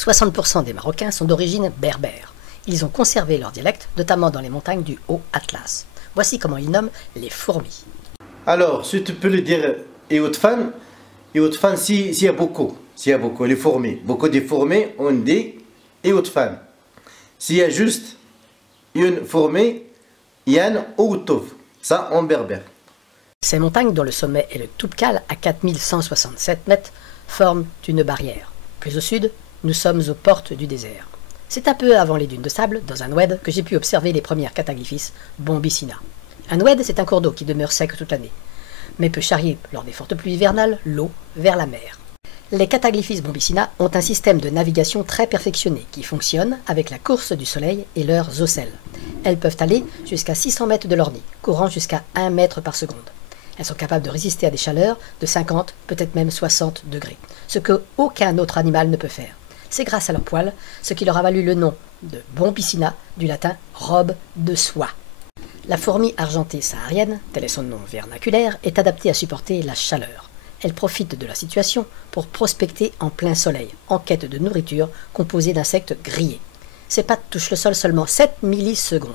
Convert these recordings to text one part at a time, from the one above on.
60% des Marocains sont d'origine berbère. Ils ont conservé leur dialecte, notamment dans les montagnes du Haut Atlas. Voici comment ils nomment les fourmis. Alors, si tu peux le dire, Eoutfan, s'il y a beaucoup, les fourmis, beaucoup de fourmis, on dit Eoutfan. S'il y a juste une fourmi, Yann Outouf, ça en berbère. Ces montagnes, dont le sommet est le Toubkal à 4167 mètres, forment une barrière. Plus au sud, nous sommes aux portes du désert. C'est un peu avant les dunes de sable, dans un oued, que j'ai pu observer les premières cataglyphis Bombicina. Un oued, c'est un cours d'eau qui demeure sec toute l'année, mais peut charrier, lors des fortes pluies hivernales, l'eau vers la mer. Les cataglyphis Bombicina ont un système de navigation très perfectionné qui fonctionne avec la course du soleil et leurs ocelles. Elles peuvent aller jusqu'à 600 mètres de leur nid, courant jusqu'à 1 mètre par seconde. Elles sont capables de résister à des chaleurs de 50, peut-être même 60 degrés, ce que aucun autre animal ne peut faire. C'est grâce à leurs poils, ce qui leur a valu le nom de Bombicina, du latin robe de soie. La fourmi argentée saharienne, tel est son nom vernaculaire, est adaptée à supporter la chaleur. Elle profite de la situation pour prospecter en plein soleil, en quête de nourriture composée d'insectes grillés. Ses pattes touchent le sol seulement 7 millisecondes.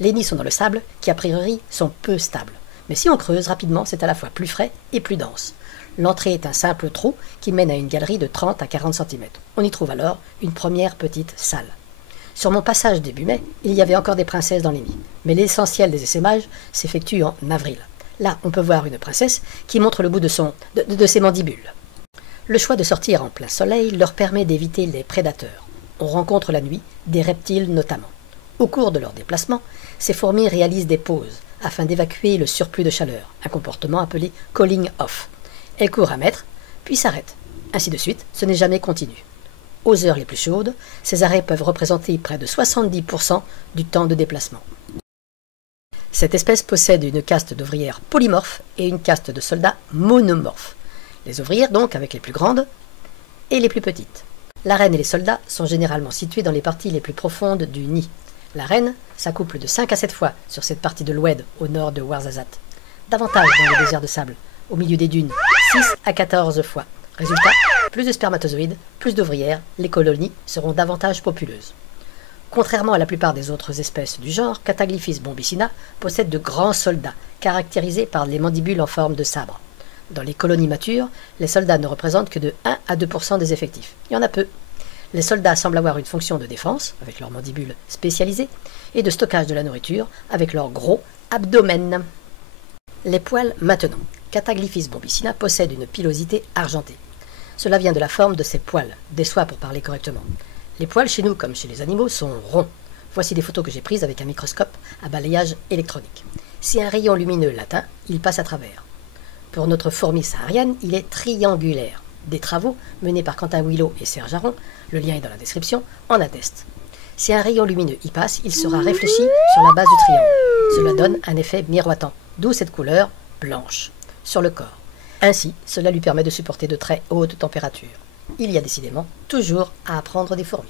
Les nids sont dans le sable, qui a priori sont peu stables. Mais si on creuse rapidement, c'est à la fois plus frais et plus dense. L'entrée est un simple trou qui mène à une galerie de 30 à 40 cm. On y trouve alors une première petite salle. Sur mon passage début mai, il y avait encore des princesses dans les nids, mais l'essentiel des essaimages s'effectue en avril. Là, on peut voir une princesse qui montre le bout de ses mandibules. Le choix de sortir en plein soleil leur permet d'éviter les prédateurs. On rencontre la nuit des reptiles notamment. Au cours de leur déplacement, ces fourmis réalisent des pauses afin d'évacuer le surplus de chaleur, un comportement appelé calling off. Elles courent 1 mètre, puis s'arrêtent. Ainsi de suite, ce n'est jamais continu. Aux heures les plus chaudes, ces arrêts peuvent représenter près de 70% du temps de déplacement. Cette espèce possède une caste d'ouvrières polymorphes et une caste de soldats monomorphes. Les ouvrières donc avec les plus grandes et les plus petites. La reine et les soldats sont généralement situés dans les parties les plus profondes du nid. La reine s'accouple de 5 à 7 fois sur cette partie de l'oued au nord de Ouarzazate. Davantage dans le désert de sable, au milieu des dunes, 6 à 14 fois. Résultat, plus de spermatozoïdes, plus d'ouvrières, les colonies seront davantage populeuses. Contrairement à la plupart des autres espèces du genre, Cataglyphis bombicina possède de grands soldats, caractérisés par les mandibules en forme de sabre. Dans les colonies matures, les soldats ne représentent que de 1 à 2% des effectifs. Il y en a peu. Les soldats semblent avoir une fonction de défense, avec leurs mandibules spécialisées, et de stockage de la nourriture, avec leur gros abdomen. Les poils maintenant. Cataglyphis bombicina possède une pilosité argentée. Cela vient de la forme de ses poils, des soies pour parler correctement. Les poils chez nous, comme chez les animaux, sont ronds. Voici des photos que j'ai prises avec un microscope à balayage électronique. Si un rayon lumineux l'atteint, il passe à travers. Pour notre fourmi saharienne, il est triangulaire. Des travaux menés par Quentin Willot et Serge Aron, le lien est dans la description, en attestent. Si un rayon lumineux y passe, il sera réfléchi sur la base du triangle. Cela donne un effet miroitant, d'où cette couleur blanche sur le corps. Ainsi, cela lui permet de supporter de très hautes températures. Il y a décidément toujours à apprendre des fourmis.